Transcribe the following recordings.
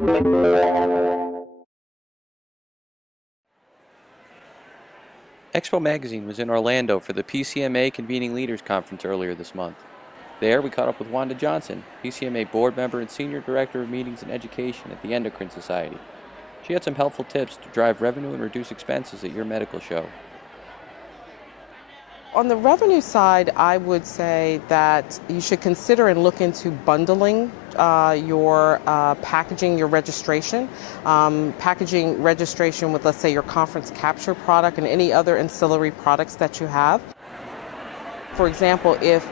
EXPO Magazine was in Orlando for the PCMA Convening Leaders Conference earlier this month. There, we caught up with Wanda Johnson, PCMA board member and Senior Director of Meetings and Education at the Endocrine Society. She had some helpful tips to drive revenue and reduce expenses at your medical show. On the revenue side, I would say that you should consider and look into bundling your packaging, your registration, packaging registration with, let's say, your conference capture product and any other ancillary products that you have. For example, if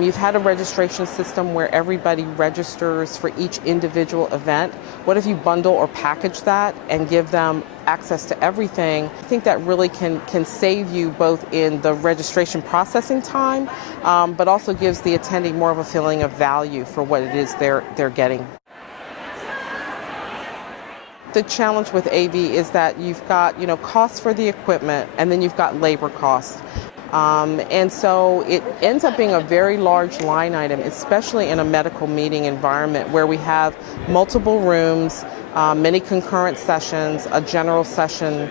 you've had a registration system where everybody registers for each individual event, what if you bundle or package that and give them access to everything? I think that really can save you both in the registration processing time, but also gives the attendee more of a feeling of value for what it is they're getting. The challenge with AV is that you've got, costs for the equipment, and then you've got labor costs. And so it ends up being a very large line item, especially in a medical meeting environment where we have multiple rooms, many concurrent sessions, a general session.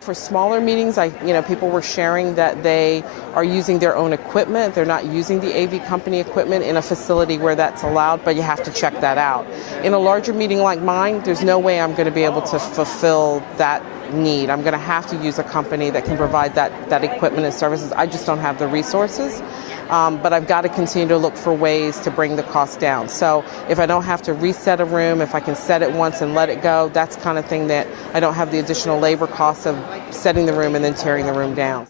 For smaller meetings, people were sharing that they are using their own equipment. They're not using the AV company equipment in a facility where that's allowed, but you have to check that out. In a larger meeting like mine, there's no way I'm going to be able to fulfill that need. I'm going to have to use a company that can provide that equipment and services. I just don't have the resources, but I've got to continue to look for ways to bring the cost down. So if I don't have to reset a room, if I can set it once and let it go, that's the kind of thing that I don't have the additional labor costs of setting the room and then tearing the room down.